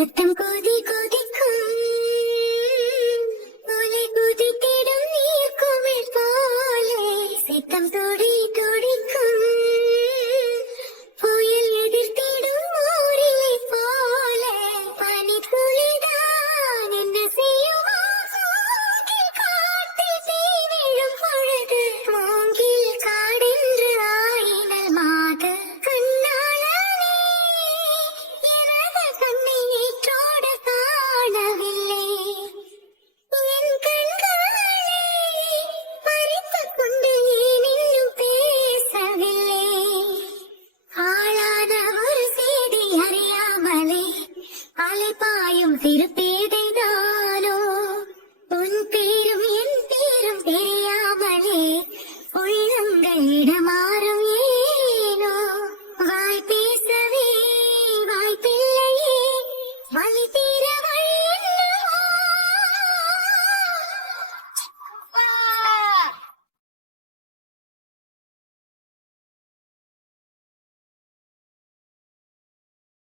ரத்தம் கொதி கொதிக்கும் போலே குதித்திடும் நீர் குமிழ் போலே சித்தம் துடி துடிக்கும் புயல் எதிர்த்திடும் ஊரிலை போலே பனி துளிதான் என்ன செய்யுமோ மூங்கில் காட்டில் தீ விழும் பொழுது மூங்கில் காடென்று ஆயினல் மாத கண்ணாளனே எனது கண்ணை நீற்றோட காணவில்லை என் கண்களை பறித்துக் கொண்டு ஏன் இன்னும் பேசவில்லை ஆளான ஒரு செய்தி அறியாமலே அலைபாயும் திருப்பேதை